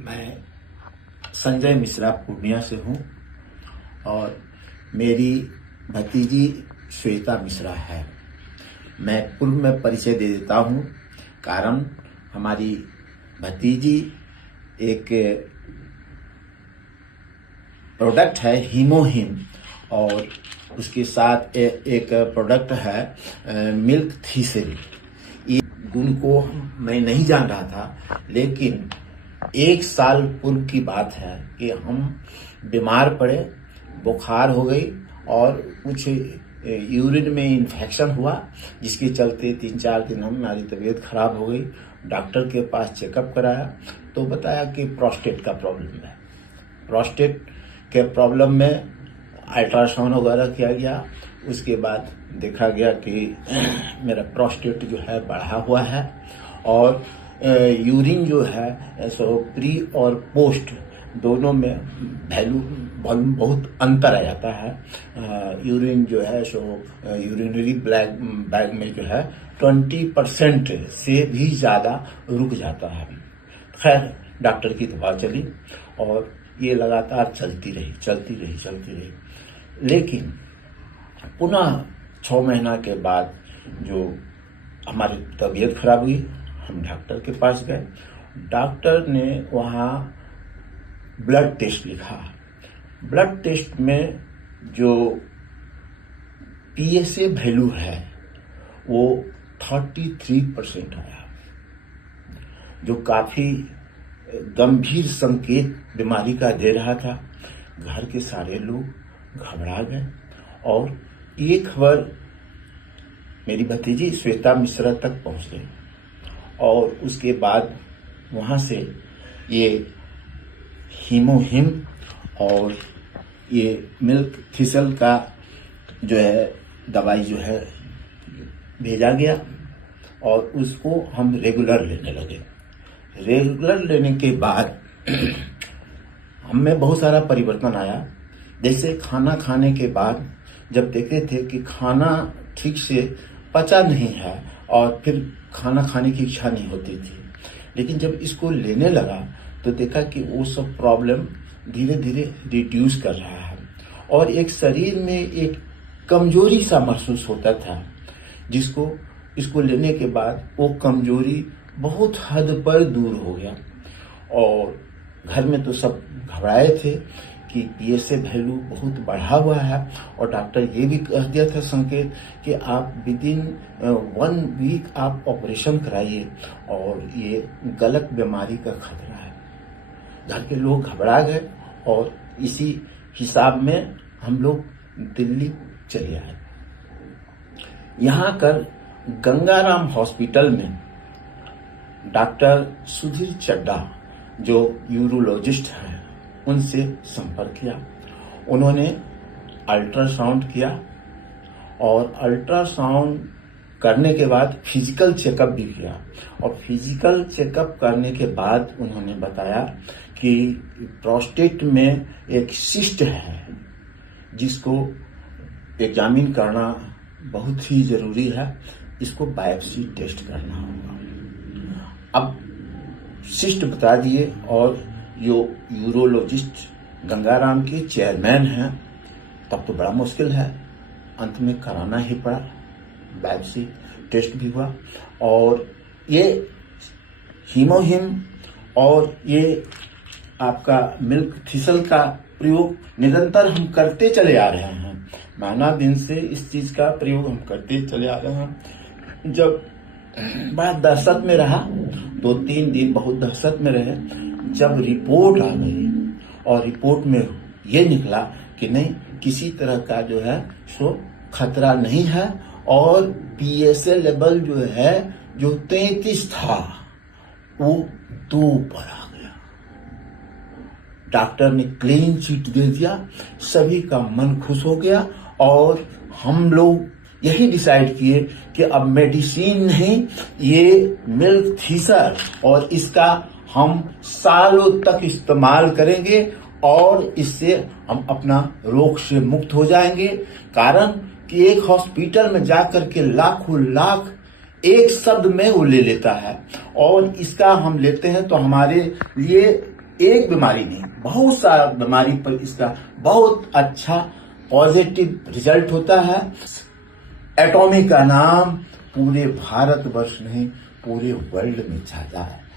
मैं संजय मिश्रा पूर्णिया से हूँ और मेरी भतीजी श्वेता मिश्रा है। मैं पूर्व में परिचय दे देता हूँ। कारण हमारी भतीजी एक प्रोडक्ट है हीमोहिम और उसके साथ एक प्रोडक्ट है मिल्क थिसल। ये गुण को मैं नहीं जान रहा था, लेकिन 1 साल पूर्व की बात है कि हम बीमार पड़े, बुखार हो गई और कुछ यूरिन में इन्फेक्शन हुआ, जिसके चलते 3-4 दिन हमारी तबीयत खराब हो गई। डॉक्टर के पास चेकअप कराया तो बताया कि प्रोस्टेट का प्रॉब्लम है। प्रोस्टेट के प्रॉब्लम में अल्ट्रासाउंड वगैरह किया गया। उसके बाद देखा गया कि मेरा प्रोस्टेट जो है बढ़ा हुआ है और यूरिन जो है सो प्री और पोस्ट दोनों में वॉल्यूम बहुत अंतर आ जाता है। यूरिन जो है सो यूरिनरी बैग में जो है 20% से भी ज़्यादा रुक जाता है। खैर, डॉक्टर की दवा चली और ये लगातार चलती रही। लेकिन पुनः 6 महीना के बाद जो हमारी तबीयत खराब हुई, हम डॉक्टर के पास गए। डॉक्टर ने वहाँ ब्लड टेस्ट लिखा। ब्लड टेस्ट में जो PSA वैल्यू है वो 33% आया, जो काफी गंभीर संकेत बीमारी का दे रहा था। घर के सारे लोग घबरा गए और ये खबर मेरी भतीजी श्वेता मिश्रा तक पहुंच गई और उसके बाद वहां से ये हीमोहिम और ये मिल्क थिसल का जो है दवाई जो है भेजा गया और उसको हम रेगुलर लेने लगे। रेगुलर लेने के बाद हमें बहुत सारा परिवर्तन आया। जैसे खाना खाने के बाद जब देखते थे कि खाना ठीक से पचा नहीं है और फिर खाना खाने की इच्छा नहीं होती थी, लेकिन जब इसको लेने लगा तो देखा कि वो सब प्रॉब्लम धीरे धीरे रिड्यूस कर रहा है और एक शरीर में एक कमजोरी सा महसूस होता था, जिसको इसको लेने के बाद वो कमजोरी बहुत हद पर दूर हो गया। और घर में तो सब घबराए थे कि PSA वैल्यू बहुत बढ़ा हुआ है और डॉक्टर ये भी कह दिया था संकेत कि आप विदिन 1 वीक आप ऑपरेशन कराइए और ये गलत बीमारी का खतरा है। घर के लोग घबरा गए और इसी हिसाब में हम लोग दिल्ली चले आए। यहाँ कर गंगाराम हॉस्पिटल में डॉक्टर सुधीर चड्डा जो यूरोलॉजिस्ट हैं उनसे संपर्क किया। उन्होंने अल्ट्रासाउंड किया और अल्ट्रासाउंड करने के बाद फिजिकल चेकअप भी किया और फिजिकल चेकअप करने के बाद उन्होंने बताया कि प्रोस्टेट में एक सिस्ट है, जिसको एग्जामिन करना बहुत ही जरूरी है। इसको बायोप्सी टेस्ट करना होगा। अब सिस्ट बता दिए और जो यूरोलॉजिस्ट गंगाराम के चेयरमैन हैं, तब तो बड़ा मुश्किल है, अंत में कराना ही पड़ा। बायोप्सी टेस्ट भी हुआ और ये हीमोहिम और ये आपका मिल्क थिसल का प्रयोग निरंतर हम करते चले आ रहे हैं। नाना दिन से इस चीज का प्रयोग हम करते चले आ रहे हैं। जब बड़ा दहशत में रहा, 2-3 दिन बहुत दहशत में रहे। जब रिपोर्ट आ गई और रिपोर्ट में ये निकला कि नहीं, किसी तरह का जो है सो खतरा नहीं है और PSA लेवल जो है जो 33 था वो 2 पर आ गया। डॉक्टर ने क्लीन चिट दे दिया, सभी का मन खुश हो गया और हम लोग यही डिसाइड किए कि अब मेडिसिन नहीं, ये मिल्क थिसल और इसका हम सालों तक इस्तेमाल करेंगे और इससे हम अपना रोग से मुक्त हो जाएंगे। कारण कि एक हॉस्पिटल में जाकर के लाखों लाख एक शब्द में वो ले लेता है और इसका हम लेते हैं तो हमारे लिए एक बीमारी नहीं, बहुत सारा बीमारी पर इसका बहुत अच्छा पॉजिटिव रिजल्ट होता है। एटॉमी का नाम पूरे भारतवर्ष नहीं, पूरे वर्ल्ड में छाया है।